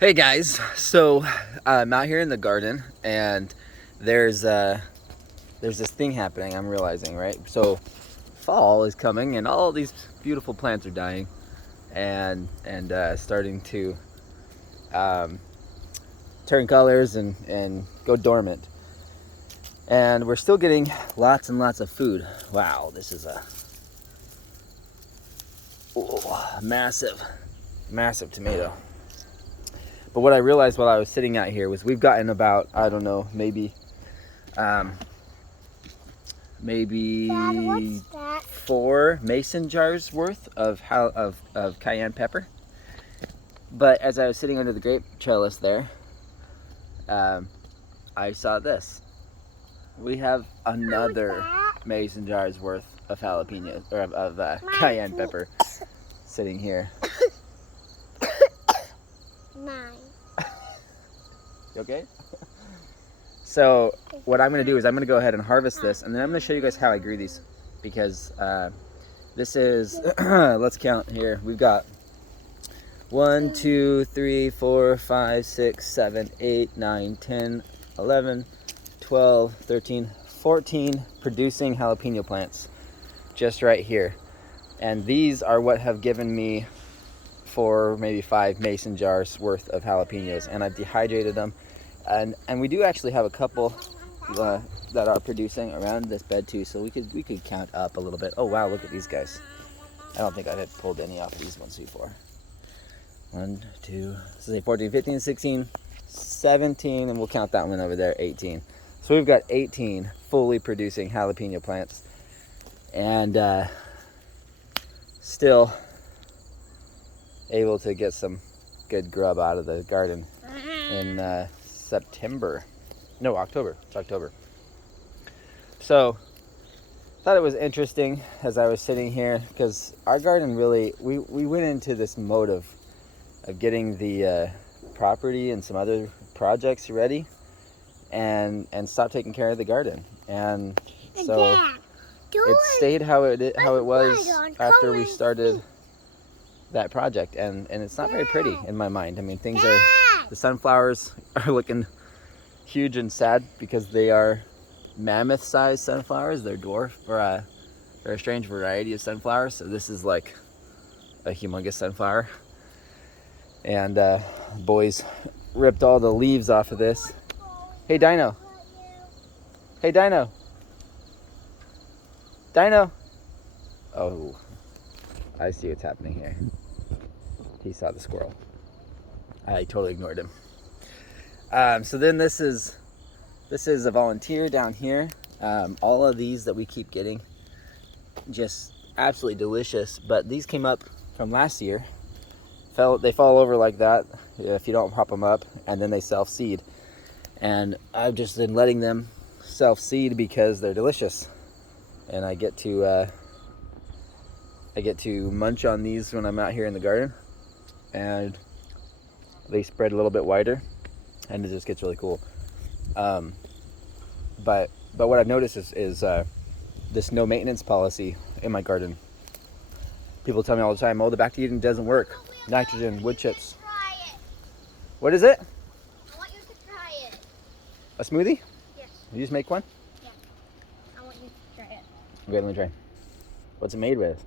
Hey guys, so I'm out here in the garden and there's this thing happening. I'm realizing, right? So fall is coming and all these beautiful plants are dying and starting to um, turn colors and go dormant. And we're still getting lots and lots of food. Wow, this is a massive, massive tomato. But what I realized while I was sitting out here was we've gotten about, I don't know, um, maybe Dad, what's that? 4 mason jars worth of cayenne pepper. But as I was sitting under the grape trellis there, I saw this. We have another mason jars worth of jalapenos or of cayenne pepper sitting here. Mine. You okay? So what I'm going to do is I'm going to go ahead and harvest this, and then I'm going to show you guys how I grew these, because this is let's count here. We've got 1, 2, 3, 4, 5, 6, 7, 8, 9, 10, 11, 12, 13, 14 producing jalapeno plants just right here. And these are what have given me 4, maybe 5 mason jars worth of jalapenos, and I've dehydrated them. And we do actually have a couple that are producing around this bed too, so we could count up a little bit. Oh wow, look at these guys. I don't think I had pulled any off of these ones before. 1, 2, 3, 14, 15, 16, 17, and we'll count that one over there, 18. So we've got 18 fully producing jalapeno plants, and still able to get some good grub out of the garden in October. It's October. So thought it was interesting as I was sitting here, because our garden really, we went into this mode of getting the property and some other projects ready, and stopped taking care of the garden, and so Dad, it stayed how it was after we started that project, and it's not very pretty in my mind. I mean, the sunflowers are looking huge and sad because they are mammoth-sized sunflowers. They're dwarf, or they're a strange variety of sunflowers. So this is like a humongous sunflower, and boys ripped all the leaves off of this. Hey Dino! Hey Dino! Dino! Oh, I see what's happening here. He saw the squirrel. I totally ignored him. So then this is a volunteer down here. All of these that we keep getting, just absolutely delicious. But these came up from last year. They fall over like that if you don't prop them up, and then they self-seed. And I've just been letting them self-seed because they're delicious, and I get to munch on these when I'm out here in the garden, and they spread a little bit wider, and it just gets really cool. But what I've noticed is this no maintenance policy in my garden. People tell me all the time, "Oh, the back to Eden doesn't work. Nitrogen, wood chips." What is it? I want you to try it. A smoothie? Yes. You just make one? Yeah. I want you to try it. Okay, let me try. What's it made with?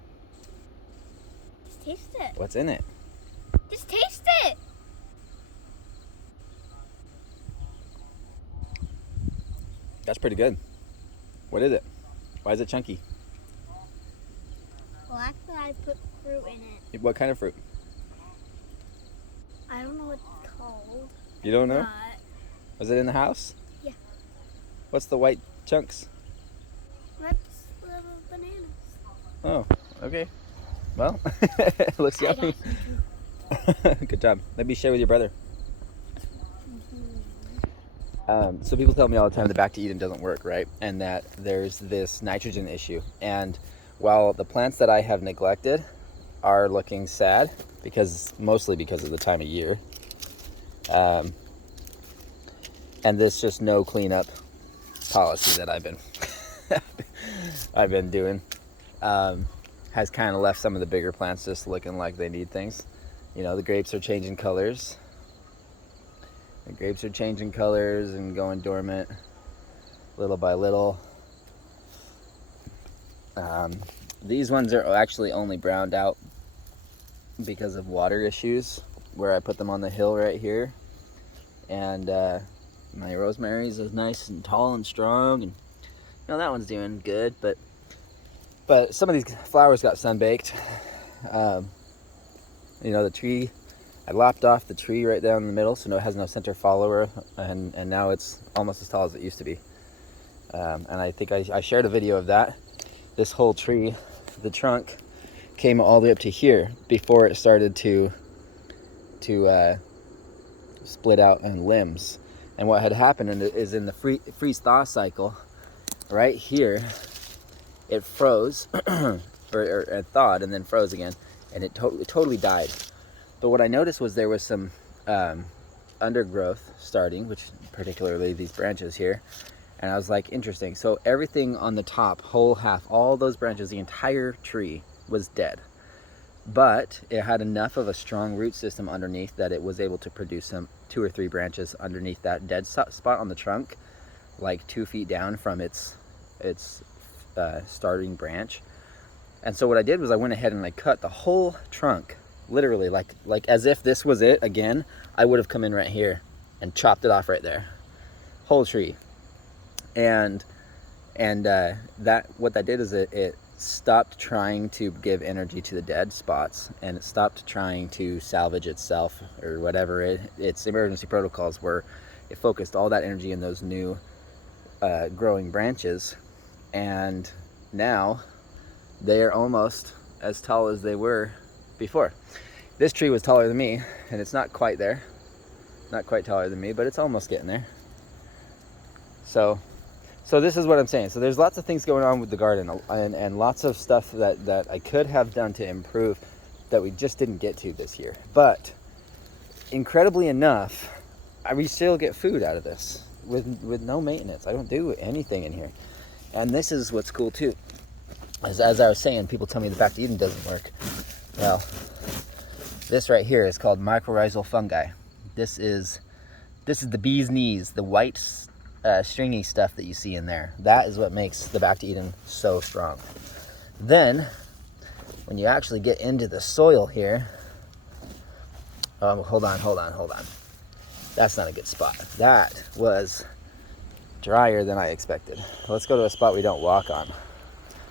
Just taste it. What's in it? Just taste it. That's pretty good. What is it? Why is it chunky? Well, actually, I put fruit in it. What kind of fruit? I don't know what it's called. You don't know? But Was it in the house? Yeah. What's the white chunks? that's little bananas. Oh, okay. Well, looks I yummy. got Good job. Maybe share with your brother. So people tell me all the time the back to Eden doesn't work, right? And that there's this nitrogen issue. And while the plants that I have neglected are looking sad, mostly because of the time of year, and this just no cleanup policy that I've been doing, has kind of left some of the bigger plants just looking like they need things. You know, the grapes are changing colors. The grapes are changing colors and going dormant little by little. These ones are actually only browned out because of water issues, where I put them on the hill right here. And my rosemary's is nice and tall and strong, and that one's doing good, but some of these flowers got sunbaked. The tree, I lopped off the tree right down in the middle, so it has no center follower, and now it's almost as tall as it used to be. And I think I shared a video of that. This whole tree, the trunk came all the way up to here before it started to split out in limbs. And what had happened is in the freeze-thaw cycle, right here, it froze, or thawed and then froze again, and it totally died. But what I noticed was there was some undergrowth starting, which particularly these branches here, and I was like, interesting. So everything on the top, whole half, all those branches, the entire tree was dead. But it had enough of a strong root system underneath that it was able to produce some 2 or 3 branches underneath that dead spot on the trunk, like 2 feet down from its starting branch. And so what I did was I went ahead and I cut the whole trunk, literally, like as if this was it again. I would have come in right here and chopped it off right there, whole tree. And that what that did is it stopped trying to give energy to the dead spots, and it stopped trying to salvage itself or whatever its emergency protocols were. It focused all that energy in those new growing branches, and now they are almost as tall as they were before. This tree was taller than me, and it's not quite there, not quite taller than me, but it's almost getting there. So this is what I'm saying. So there's lots of things going on with the garden, and lots of stuff that I could have done to improve that we just didn't get to this year. But incredibly enough, we still get food out of this with no maintenance. I don't do anything in here. And this is what's cool too. As I was saying, people tell me the Back to Eden doesn't work. Well, this right here is called mycorrhizal fungi. This is the bee's knees, the white stringy stuff that you see in there. That is what makes the Back to Eden so strong. Then, when you actually get into the soil here, hold on. That's not a good spot. That was drier than I expected. Let's go to a spot we don't walk on,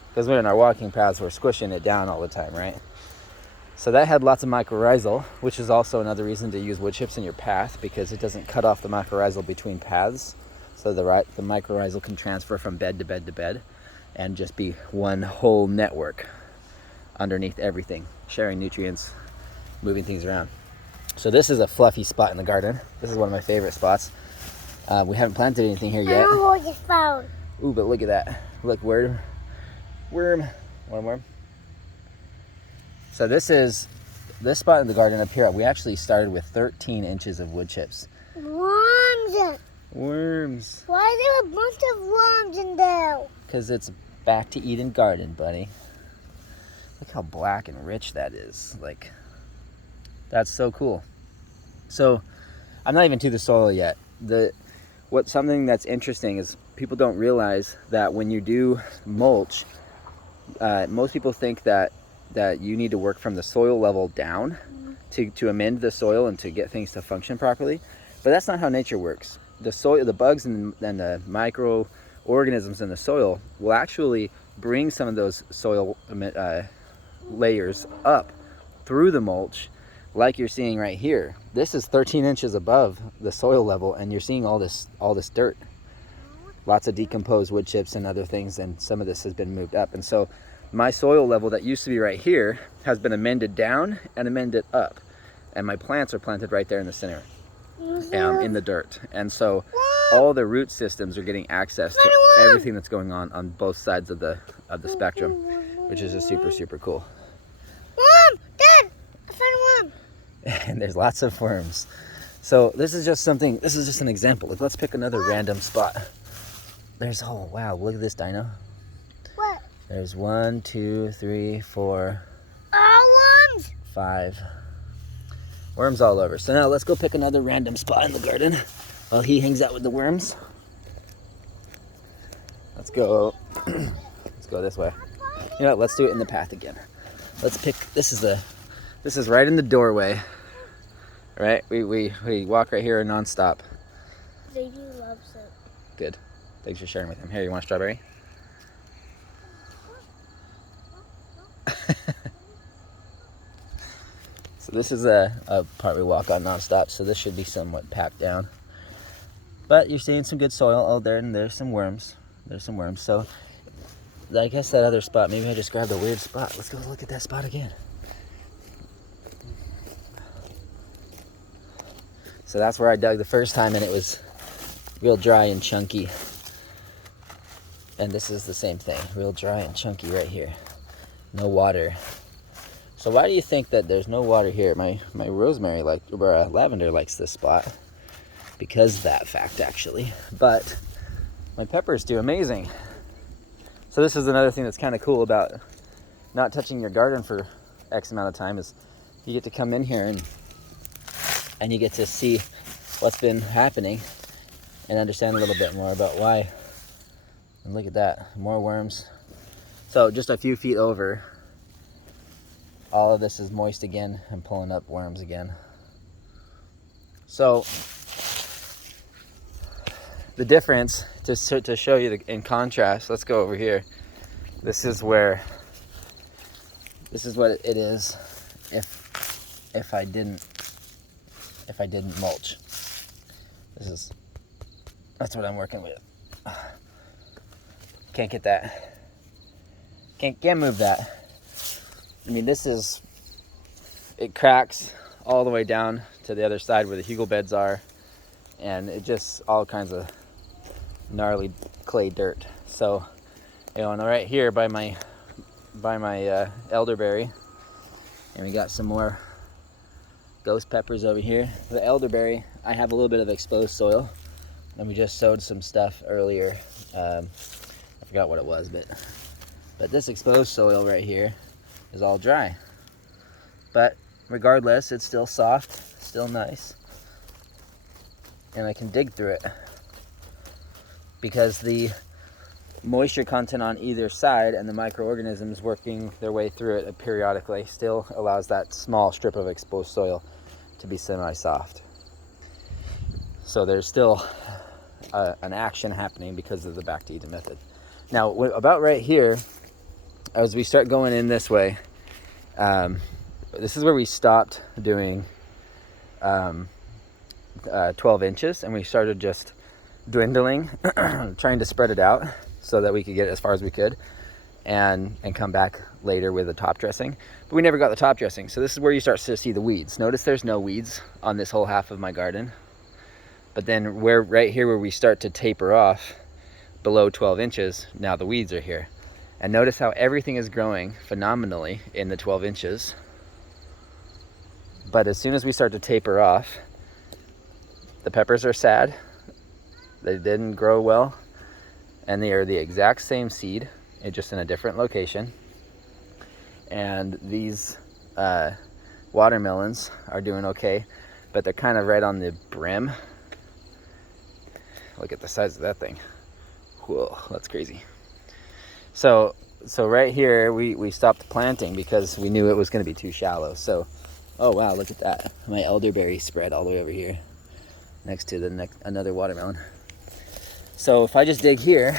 because when in our walking paths, we're squishing it down all the time, right? So that had lots of mycorrhizal, which is also another reason to use wood chips in your path, because it doesn't cut off the mycorrhizal between paths. So the mycorrhizal can transfer from bed to bed to bed and just be one whole network underneath everything, sharing nutrients, moving things around. So this is a fluffy spot in the garden. This is one of my favorite spots. We haven't planted anything here yet. I don't know what you found. Ooh, but look at that. Look, worm. One worm. So this spot in the garden up here, we actually started with 13 inches of wood chips. Worms. Why is there a bunch of worms in there? Because it's Back to Eden garden, buddy. Look how black and rich that is. Like, that's so cool. So I'm not even to the soil yet. Something that's interesting is people don't realize that when you do mulch, most people think that you need to work from the soil level down to amend the soil and to get things to function properly. But that's not how nature works. The soil, the bugs and the microorganisms in the soil will actually bring some of those soil layers up through the mulch, like you're seeing right here. This is 13 inches above the soil level, and you're seeing all this dirt. Lots of decomposed wood chips and other things, and some of this has been moved up. And so my soil level that used to be right here has been amended down and amended up, and my plants are planted right there in the center, in the dirt. And so all the root systems are getting access to everything that's going on both sides of the spectrum, which is just super, super cool. Mom! Dad! I found a worm! And there's lots of worms. So this is just an example. Like, let's pick another random spot. Oh wow, look at this dino. What? There's 1, 2, 3, 4, All worms? 5. Worms all over. So now let's go pick another random spot in the garden while he hangs out with the worms. Let's go. Let's go this way. You know what? Let's do it in the path again. Let's pick. This is right in the doorway. Right? We walk right here nonstop. Baby loves it. Good. Thanks for sharing with him. Here, you want a strawberry? So this is a part we walk on nonstop, so this should be somewhat packed down. But you're seeing some good soil. Oh, there's some worms. There's some worms. So I guess that other spot, maybe I just grabbed a weird spot. Let's go look at that spot again. So that's where I dug the first time, and it was real dry and chunky. And this is the same thing, real dry and chunky right here. No water. So why do you think that there's no water here? My rosemary lavender likes this spot because of that fact, actually. But my peppers do amazing. So this is another thing that's kind of cool about not touching your garden for X amount of time, is you get to come in here and you get to see what's been happening and understand a little bit more about why. And look at that, more worms. So just a few feet over, all of this is moist again and pulling up worms again. So the difference, to show you in contrast, let's go over here. This is what it is if I didn't mulch. That's what I'm working with. Can't get that. Can't move that. I mean, it cracks all the way down to the other side where the hugel beds are, and it just all kinds of gnarly clay dirt. So, and right here by my elderberry, and we got some more ghost peppers over here. The elderberry, I have a little bit of exposed soil, and we just sowed some stuff earlier. I forgot what it was, but this exposed soil right here is all dry. But regardless, it's still soft, still nice, and I can dig through it because the moisture content on either side and the microorganisms working their way through it periodically still allows that small strip of exposed soil to be semi-soft. So there's still an action happening because of the back to Eden method. Now, about right here, as we start going in this way, this is where we stopped doing 12 inches, and we started just dwindling, trying to spread it out so that we could get as far as we could and come back later with the top dressing. But we never got the top dressing, so this is where you start to see the weeds. Notice there's no weeds on this whole half of my garden. But then right here where we start to taper off below 12 inches, now the weeds are here. And notice how everything is growing phenomenally in the 12 inches. But as soon as we start to taper off, the peppers are sad. They didn't grow well. And they are the exact same seed, just in a different location. And these watermelons are doing okay, but they're kind of right on the brim. Look at the size of that thing. Whoa, that's crazy. So right here, we stopped planting because we knew it was going to be too shallow. So, oh wow, look at that. My elderberry spread all the way over here next to another watermelon. So if I just dig here,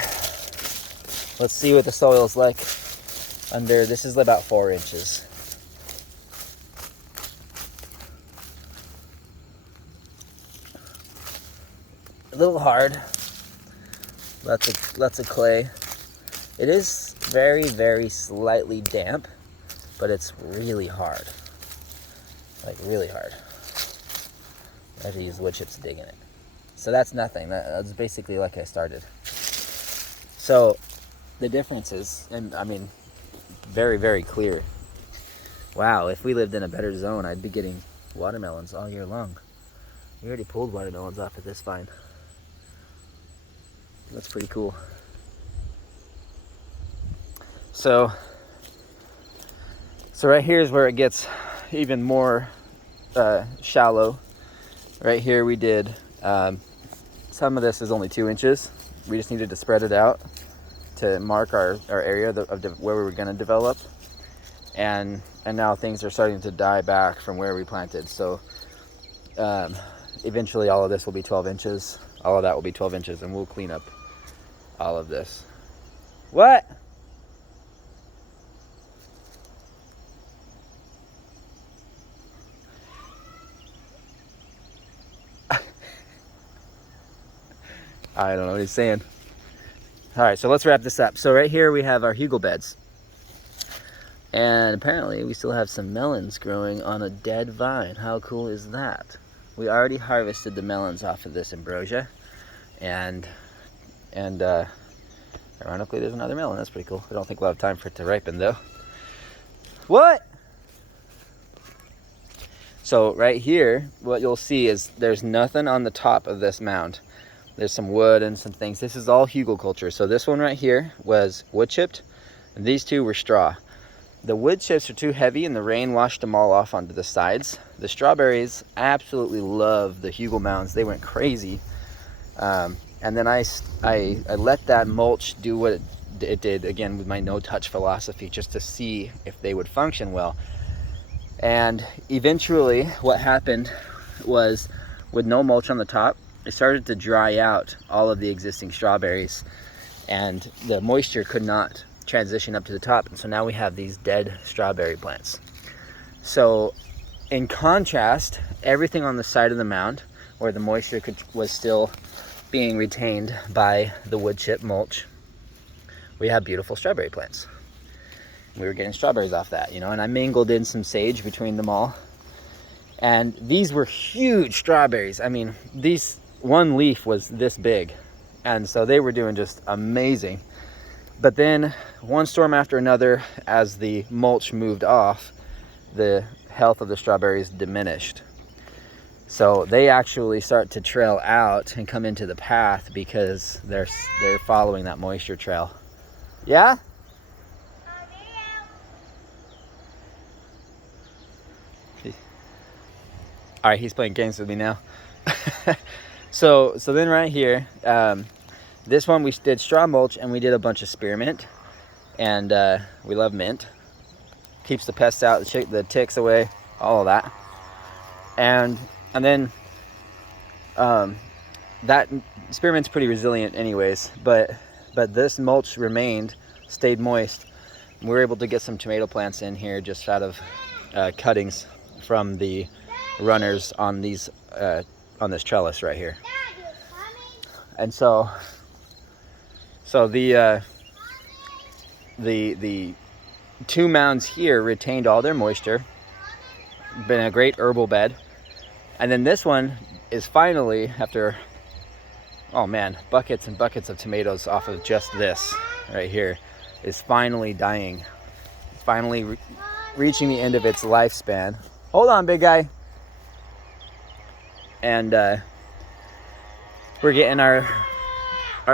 let's see what the soil is like under, this is about 4 inches. A little hard, lots of clay. It is very, very slightly damp, but it's really hard, like really hard. I have to use wood chips to dig in it. So that's nothing, that's basically like I started. So the difference is, and I mean, very, very clear. Wow, if we lived in a better zone, I'd be getting watermelons all year long. We already pulled watermelons off at this vine. That's pretty cool. So right here is where it gets even more shallow. Right here we did, some of this is only 2 inches. We just needed to spread it out to mark our area of where we were going to develop. And now things are starting to die back from where we planted. So eventually all of this will be 12 inches. All of that will be 12 inches, and we'll clean up all of this. What? I don't know what he's saying. All right, so let's wrap this up. So right here we have our hugel beds. And apparently we still have some melons growing on a dead vine. How cool is that? We already harvested the melons off of this ambrosia. And ironically there's another melon. That's pretty cool. I don't think we'll have time for it to ripen though. What? So right here, what you'll see is there's nothing on the top of this mound. There's some wood and some things. This is all hugel culture. So this one right here was wood chipped, and these two were straw. The wood chips are too heavy and the rain washed them all off onto the sides. The strawberries absolutely love the hugel mounds. They went crazy. And then I let that mulch do what it did, again, with my no-touch philosophy, just to see if they would function well. And eventually what happened was, with no mulch on the top, it started to dry out all of the existing strawberries, and the moisture could not transition up to the top. And so now we have these dead strawberry plants. So in contrast, everything on the side of the mound where the moisture was still being retained by the wood chip mulch, we have beautiful strawberry plants. We were getting strawberries off that, you know, and I mingled in some sage between them all. And these were huge strawberries. I mean, these, one leaf was this big. And so they were doing just amazing. But then one storm after another, as the mulch moved off, the health of the strawberries diminished. So they actually start to trail out and come into the path because they're following that moisture trail. Yeah? All right, he's playing games with me now. So then right here, this one we did straw mulch, and we did a bunch of spearmint, and we love mint. Keeps the pests out, the ticks away, all of that. And then that spearmint's pretty resilient anyways, but this mulch stayed moist. We were able to get some tomato plants in here just out of cuttings from the runners on these on this trellis right here. And so the 2 mounds here retained all their moisture, been a great herbal bed. And then this one is finally, after, oh man, buckets and buckets of tomatoes off of just this right here, is finally dying, finally reaching the end of its lifespan. Hold on, big guy. And we're getting our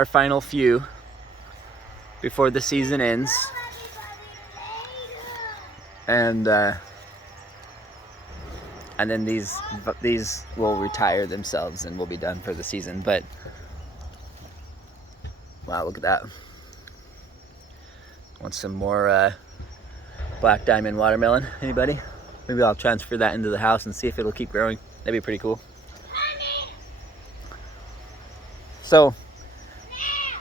final few before the season ends. And then these will retire themselves and will be done for the season. But wow, look at that. Want some more black diamond watermelon? Anybody? Maybe I'll transfer that into the house and see if it'll keep growing. That'd be pretty cool. So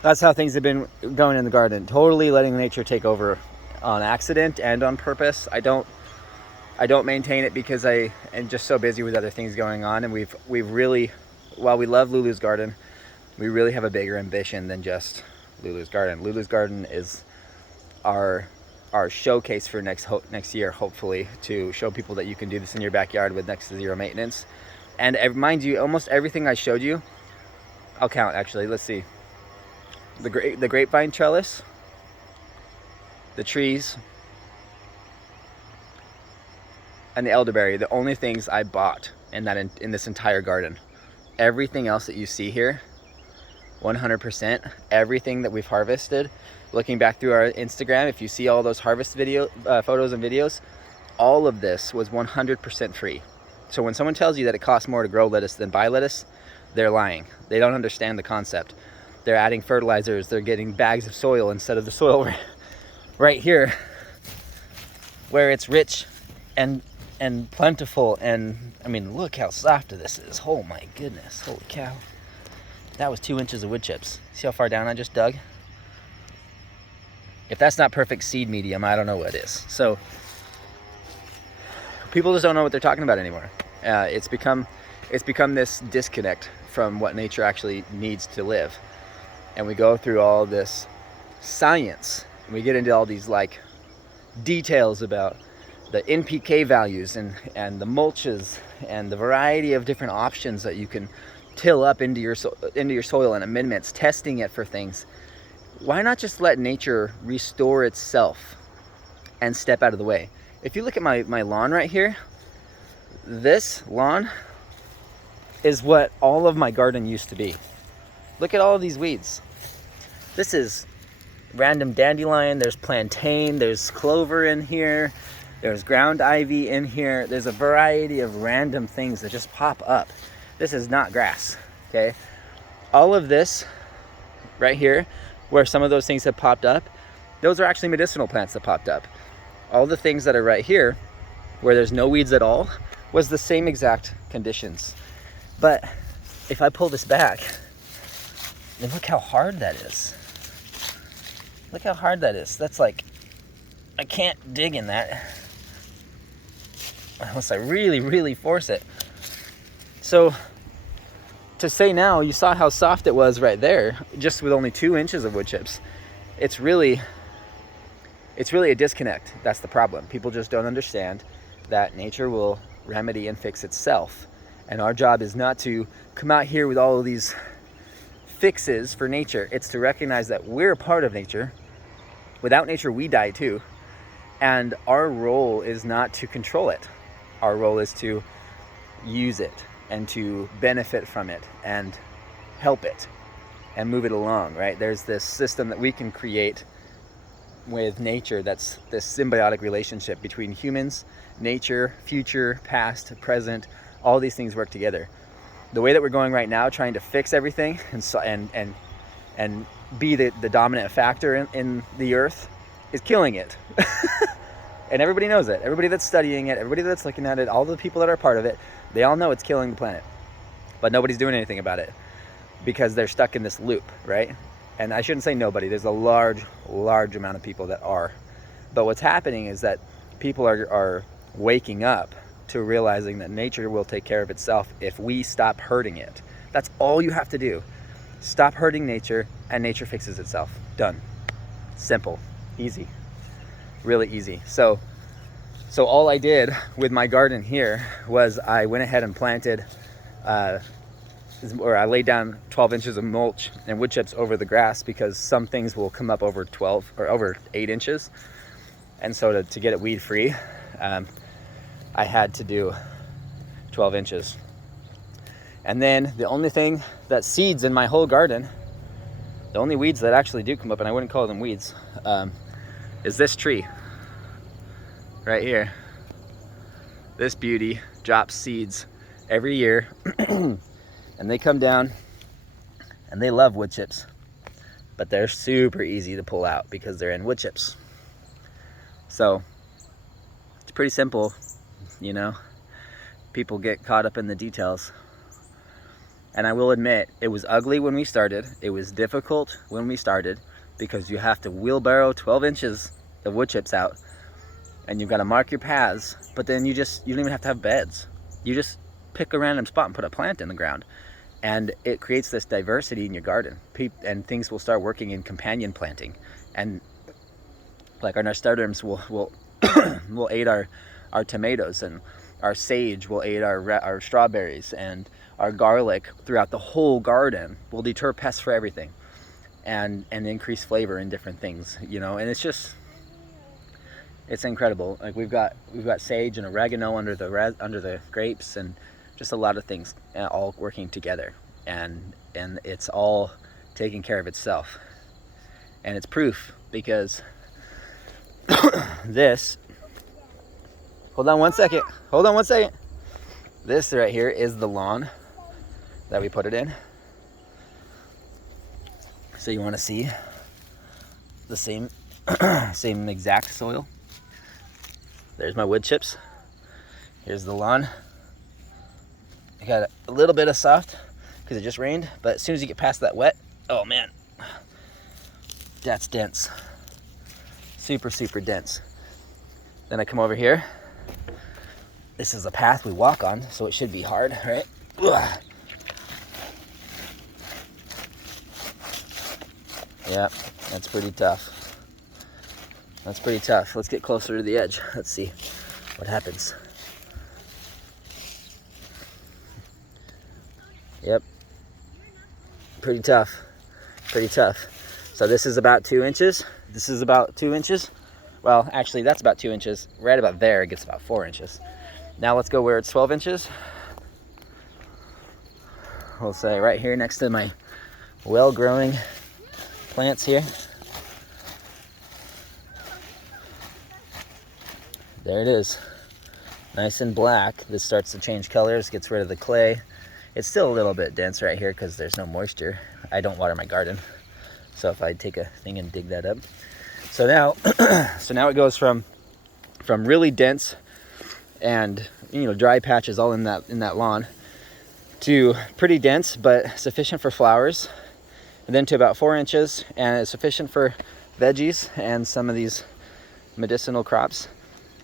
that's how things have been going in the garden. Totally letting nature take over on accident and on purpose. I don't maintain it because I am just so busy with other things going on. And we've really, while we love Lulu's garden, we really have a bigger ambition than just Lulu's garden. Lulu's garden is our showcase for next year, hopefully, to show people that you can do this in your backyard with next to zero maintenance. And mind you, almost everything I showed you, I'll count actually. Let's see. The grapevine trellis, the trees, and the elderberry, the only things I bought in this entire garden. Everything else that you see here, 100%, everything that we've harvested, looking back through our Instagram, if you see all those harvest photos and videos, all of this was 100% free. So when someone tells you that it costs more to grow lettuce than buy lettuce, they're lying. They don't understand the concept. They're adding fertilizers. They're getting bags of soil instead of the soil right here, where it's rich and plentiful. And I mean, look how soft this is. Oh my goodness, holy cow. That was 2 inches of wood chips. See how far down I just dug? If that's not perfect seed medium, I don't know what is. So people just don't know what they're talking about anymore. It's become this disconnect from what nature actually needs to live. And we go through all this science, and we get into all these like details about the NPK values and the mulches and the variety of different options that you can till up into your soil and amendments, testing it for things. Why not just let nature restore itself and step out of the way? If you look at my lawn right here, this lawn is what all of my garden used to be. Look at all of these weeds. This is random dandelion, there's plantain, there's clover in here, there's ground ivy in here. There's a variety of random things that just pop up. This is not grass, okay? All of this right here, where some of those things have popped up, those are actually medicinal plants that popped up. All the things that are right here, where there's no weeds at all, was the same exact conditions. But if I pull this back, and look how hard that is. Look how hard that is. That's like, I can't dig in that unless I really, really force it. So to say now, you saw how soft it was right there, just with only 2 inches of wood chips. It's really a disconnect. That's the problem. People just don't understand that nature will remedy and fix itself. And our job is not to come out here with all of these fixes for nature. It's to recognize that we're a part of nature. Without nature, we die too. And our role is not to control it. Our role is to use it and to benefit from it and help it and move it along, right? There's this system that we can create with nature that's this symbiotic relationship between humans, nature, future, past, present. All these things work together. The way that we're going right now, trying to fix everything and be the dominant factor in the earth, is killing it. And everybody knows it. Everybody that's studying it, everybody that's looking at it, all the people that are part of it, they all know it's killing the planet. But nobody's doing anything about it because they're stuck in this loop, right? And I shouldn't say nobody. There's a large amount of people that are. But what's happening is that people are waking up to realizing that nature will take care of itself if we stop hurting it. That's all you have to do. Stop hurting nature, and nature fixes itself. Done. Simple. Easy. Really easy. So all I did with my garden here was I went ahead and planted, or I laid down 12 inches of mulch and wood chips over the grass, because some things will come up over 12 or over 8 inches. And so to get it weed free, I had to do 12 inches. And then the only thing that seeds in my whole garden, the only weeds that actually do come up, and I wouldn't call them weeds, is this tree right here. This beauty drops seeds every year and they come down and they love wood chips, but they're super easy to pull out because they're in wood chips. So it's pretty simple, you know. People get caught up in the details. And I will admit, it was ugly when we started. It was difficult when we started, because you have to wheelbarrow 12 inches of wood chips out, and you've got to mark your paths. But then you don't even have to have beds. You just pick a random spot and put a plant in the ground, and it creates this diversity in your garden. And things will start working in companion planting, and like our nasturtiums will will aid our tomatoes, and our sage will aid our strawberries, and our garlic throughout the whole garden will deter pests for everything, and increase flavor in different things, you know. And it's incredible. Like we've got sage and oregano under the grapes, and just a lot of things all working together, and it's all taking care of itself. And it's proof, because this, hold on one second. This right here is the lawn that we put it in. So you want to see the same same exact soil. There's my wood chips. Here's the lawn. I got a little bit of soft because it just rained, but as soon as you get past that wet, oh man, that's dense. Super, super dense. Then I come over here. This is a path we walk on, so it should be hard, right? Ugh. Yep, that's pretty tough. That's pretty tough. Let's get closer to the edge. Let's see what happens. Yep, pretty tough, pretty tough. So this is about 2 inches. This is about 2 inches. Well, actually that's about 2 inches. Right about there, it gets about 4 inches. Now let's go where it's 12 inches. We'll say right here next to my well-growing plants here. There it is, nice and black. This starts to change colors, gets rid of the clay. It's still a little bit dense right here because there's no moisture. I don't water my garden, so if I take a thing and dig that up. So now, now it goes from really dense and dry patches all in that lawn to pretty dense but sufficient for flowers, and then to about 4 inches and it's sufficient for veggies and some of these medicinal crops.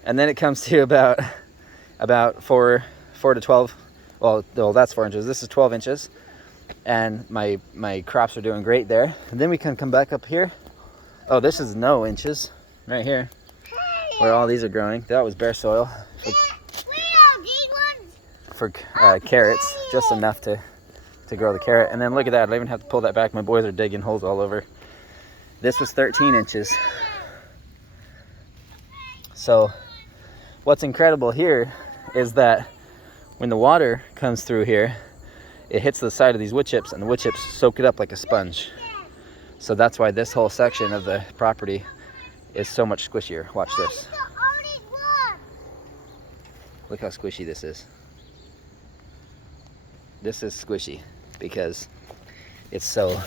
And then it comes to about 4 to 12. Well, that's 4 inches. This is 12 inches, and my crops are doing great there. And then we can come back up here. Oh, this is no inches right here, where all these are growing. That was bare soil for carrots, just enough to grow the carrot. And then look at that. I don't even have to pull that back. My boys are digging holes all over. This was 13 inches. So what's incredible here is that when the water comes through here, it hits the side of these wood chips, and the wood chips soak it up like a sponge. So that's why this whole section of the property is so much squishier. Watch this. Look how squishy this is. This is squishy because it's so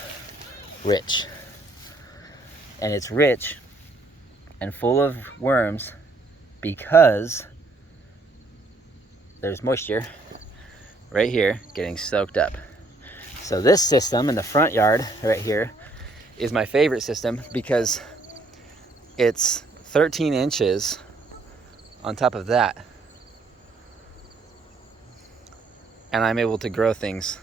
rich. And it's rich and full of worms because there's moisture right here getting soaked up. So this system in the front yard right here is my favorite system because it's 13 inches on top of that. And I'm able to grow things,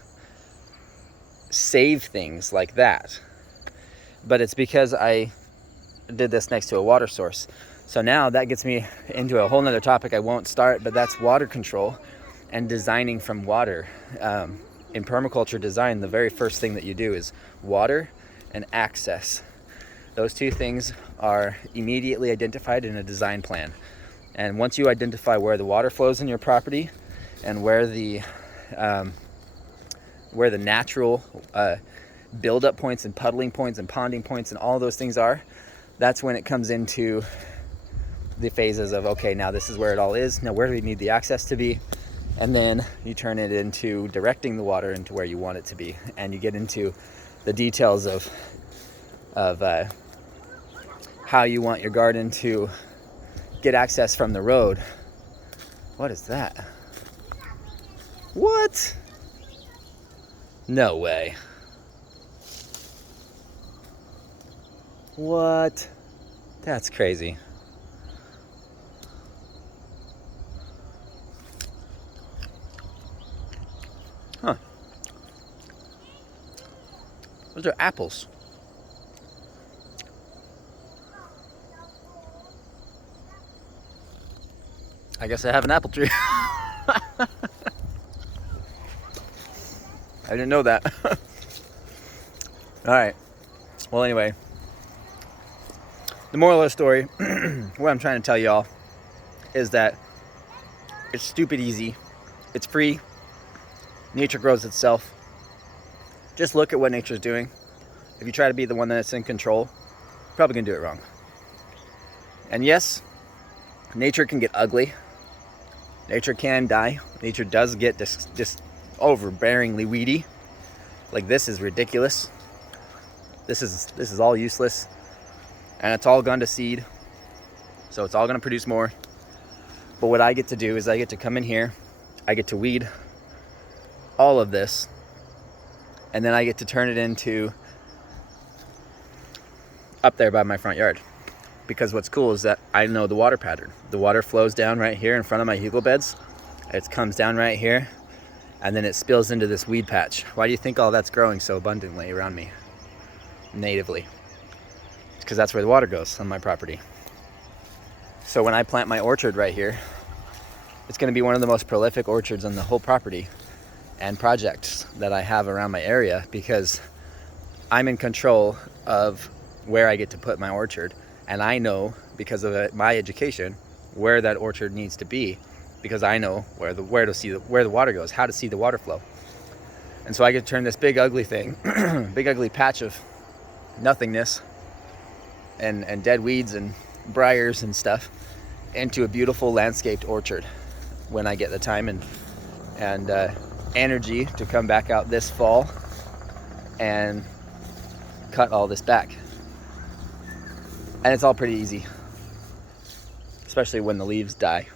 save things like that. But it's because I did this next to a water source. So now that gets me into a whole nother topic I won't start, but that's water control and designing from water. In permaculture design, the very first thing that you do is water and access. Those two things are immediately identified in a design plan. And once you identify where the water flows in your property and where the natural buildup points and puddling points and ponding points and all those things are, that's when it comes into the phases of, okay, now this is where it all is. Now where do we need the access to be? And then you turn it into directing the water into where you want it to be. And you get into the details of how you want your garden to get access from the road. What is that? What? No way. What? That's crazy. Huh. Those are apples. I guess I have an apple tree. I didn't know that. All right. Well, anyway, the moral of the story, what I'm trying to tell y'all is that it's stupid easy. It's free. Nature grows itself. Just look at what nature's doing. If you try to be the one that's in control, you're probably gonna do it wrong. And yes, nature can get ugly. Nature can die. Nature does get just overbearingly weedy. Like, this is ridiculous. This is all useless, and it's all gone to seed, so it's all going to produce more. But what I get to do is I get to come in here, I get to weed all of this, and then I get to turn it into up there by my front yard. Because what's cool is that I know the water pattern. The water flows down right here in front of my hugel beds. It comes down right here, and then it spills into this weed patch. Why do you think all that's growing so abundantly around me, natively? It's because that's where the water goes on my property. So when I plant my orchard right here, it's going to be one of the most prolific orchards on the whole property and projects that I have around my area, because I'm in control of where I get to put my orchard. And I know, because of my education, where that orchard needs to be, because I know where the water goes, how to see the water flow. And so I get to turn this big ugly thing, big ugly patch of nothingness and dead weeds and briars and stuff, into a beautiful landscaped orchard when I get the time and energy to come back out this fall and cut all this back. And it's all pretty easy, especially when the leaves die.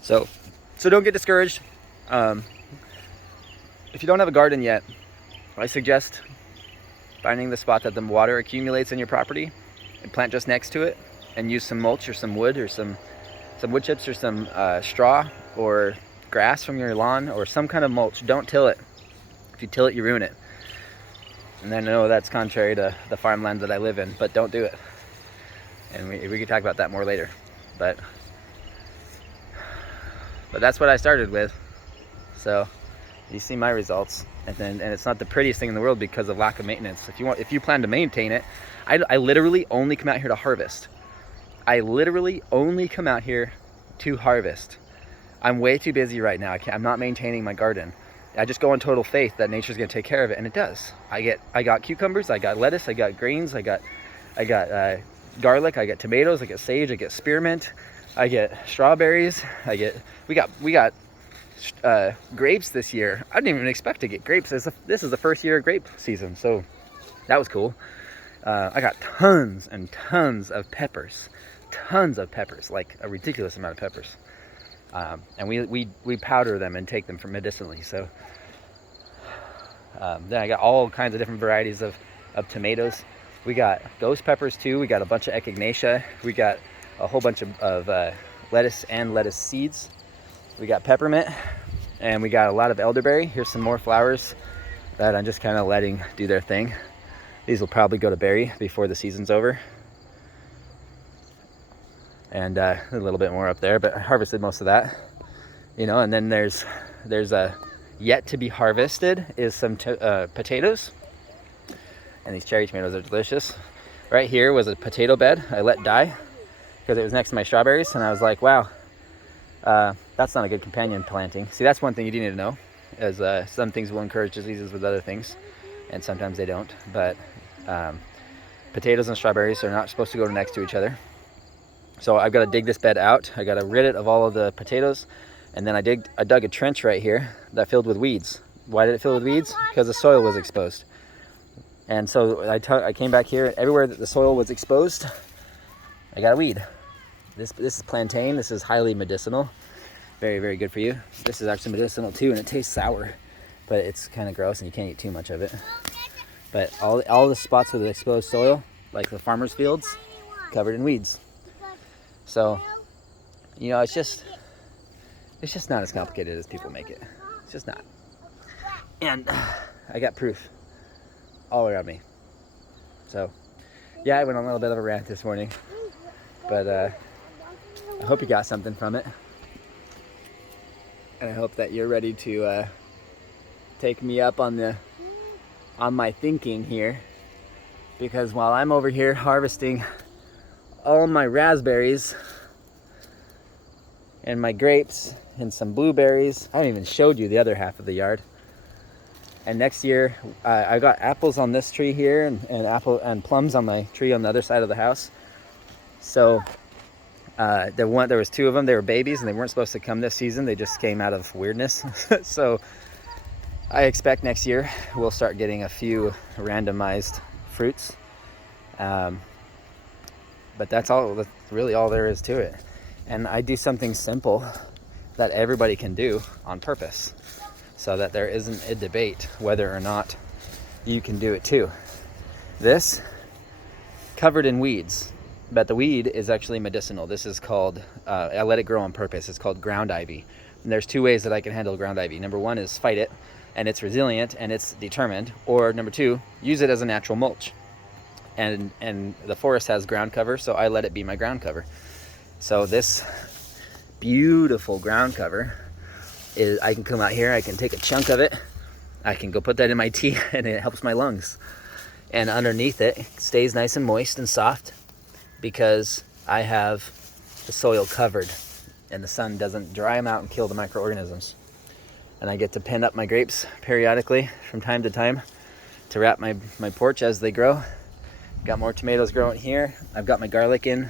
So don't get discouraged. If you don't have a garden yet, I suggest finding the spot that the water accumulates in your property and plant just next to it, and use some mulch or some wood or some wood chips or some straw or grass from your lawn or some kind of mulch. Don't till it. If you till it, you ruin it. And I know that's contrary to the farmland that I live in, but don't do it. And we can talk about that more later. But that's what I started with. So you see my results, and it's not the prettiest thing in the world because of lack of maintenance. If you plan to maintain it, I literally only come out here to harvest. I literally only come out here to harvest. I'm way too busy right now. I'm not maintaining my garden. I just go on total faith that nature's gonna take care of it, and it does. I got cucumbers, I got lettuce, I got greens, I got garlic, I got tomatoes, I get sage, I get spearmint, I get strawberries, we got grapes this year. I didn't even expect to get grapes. This is the first year of grape season, so that was cool. I got tons and tons of peppers, like a ridiculous amount of peppers. And we powder them and take them for medicinally. So then I got all kinds of different varieties of tomatoes. We got ghost peppers too. We got a bunch of echinacea. We got a whole bunch of lettuce and lettuce seeds. We got peppermint, and we got a lot of elderberry. Here's some more flowers that I'm just kind of letting do their thing. These will probably go to berry before the season's over. And a little bit more up there, but I harvested most of that, and then there's a yet to be harvested is some potatoes, and these cherry tomatoes are delicious. Right here was a potato bed I let die because it was next to my strawberries, and I was like, wow, that's not a good companion planting. See, that's one thing you do need to know, is some things will encourage diseases with other things, and sometimes they don't. But potatoes and strawberries are not supposed to go next to each other. So I've got to dig this bed out. I got to rid it of all of the potatoes, and then I dug a trench right here that filled with weeds. Why did it fill with weeds? Because the soil was exposed. And so I came back here, and everywhere that the soil was exposed, I got a weed. This is plantain. This is highly medicinal. Very, very good for you. This is actually medicinal too, and it tastes sour, but it's kind of gross and you can't eat too much of it. But all the spots with the exposed soil, like the farmer's fields, covered in weeds. So, it's just not as complicated as people make it. It's just not. And I got proof all around me. So, yeah, I went on a little bit of a rant this morning, but I hope you got something from it. And I hope that you're ready to take me up on my thinking here, because while I'm over here harvesting all my raspberries and my grapes and some blueberries, I haven't even showed you the other half of the yard. And next year, I got apples on this tree here, and plums on my tree on the other side of the house. So There was 2 of them. They were babies and they weren't supposed to come this season. They just came out of weirdness. So I expect next year we'll start getting a few randomized fruits. But that's really all there is to it. And I do something simple that everybody can do on purpose, so that there isn't a debate whether or not you can do it too. This, covered in weeds, but the weed is actually medicinal. This is called, I let it grow on purpose. It's called ground ivy. And there's 2 ways that I can handle ground ivy. Number 1 is fight it, and it's resilient and it's determined. Or number 2, use it as a natural mulch. And the forest has ground cover, so I let it be my ground cover. So this beautiful ground cover is, I can come out here, I can take a chunk of it, I can go put that in my tea, and it helps my lungs. And underneath it stays nice and moist and soft because I have the soil covered and the sun doesn't dry them out and kill the microorganisms. And I get to pin up my grapes periodically from time to time to wrap my porch as they grow. Got more tomatoes growing here. I've got my garlic in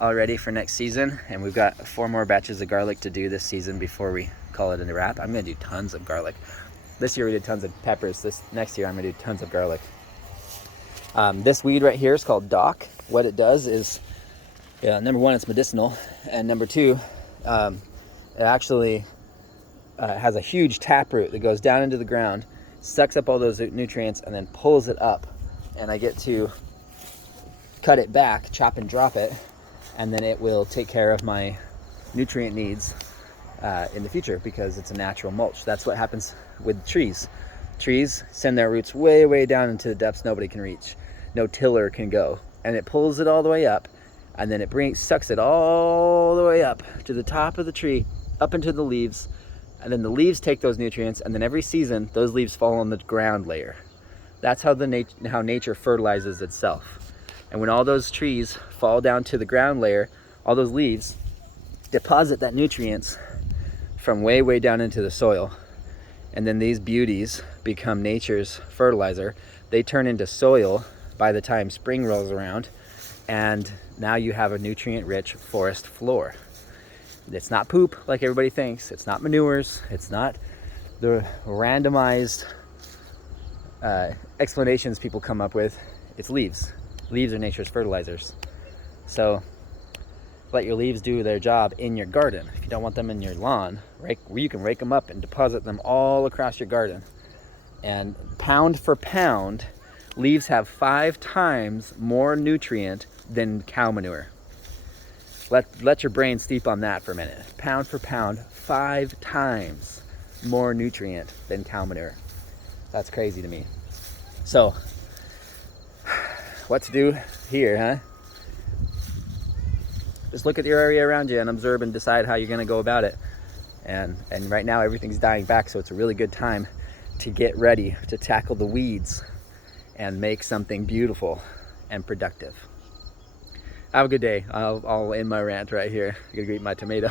all ready for next season, and we've got 4 more batches of garlic to do this season before we call it a wrap. I'm gonna do tons of garlic. This year we did tons of peppers. This next year I'm gonna do tons of garlic. This weed right here is called dock. What it does is, number 1, it's medicinal, and number 2, it actually has a huge taproot that goes down into the ground, sucks up all those nutrients, and then pulls it up. And I get to cut it back, chop and drop it, and then it will take care of my nutrient needs in the future because it's a natural mulch. That's what happens with trees. Trees send their roots way, way down into the depths nobody can reach. No tiller can go. And it pulls it all the way up, and then it sucks it all the way up to the top of the tree, up into the leaves, and then the leaves take those nutrients, and then every season those leaves fall on the ground layer. That's how how nature fertilizes itself. And when all those trees fall down to the ground layer, all those leaves deposit that nutrients from way, way down into the soil. And then these beauties become nature's fertilizer. They turn into soil by the time spring rolls around, and now you have a nutrient-rich forest floor. It's not poop like everybody thinks. It's not manures. It's not the randomized explanations people come up with. It's leaves. Leaves are nature's fertilizers. So let your leaves do their job in your garden. If you don't want them in your lawn, you can rake them up and deposit them all across your garden. And pound for pound, leaves have 5 times more nutrient than cow manure. Let your brain steep on that for a minute. Pound for pound, 5 times more nutrient than cow manure. That's crazy to me. So, what to do here, huh? Just look at your area around you and observe and decide how you're gonna go about it. And right now everything's dying back, so it's a really good time to get ready to tackle the weeds and make something beautiful and productive. Have a good day. I'll end my rant right here. I'm gonna go eat my tomato.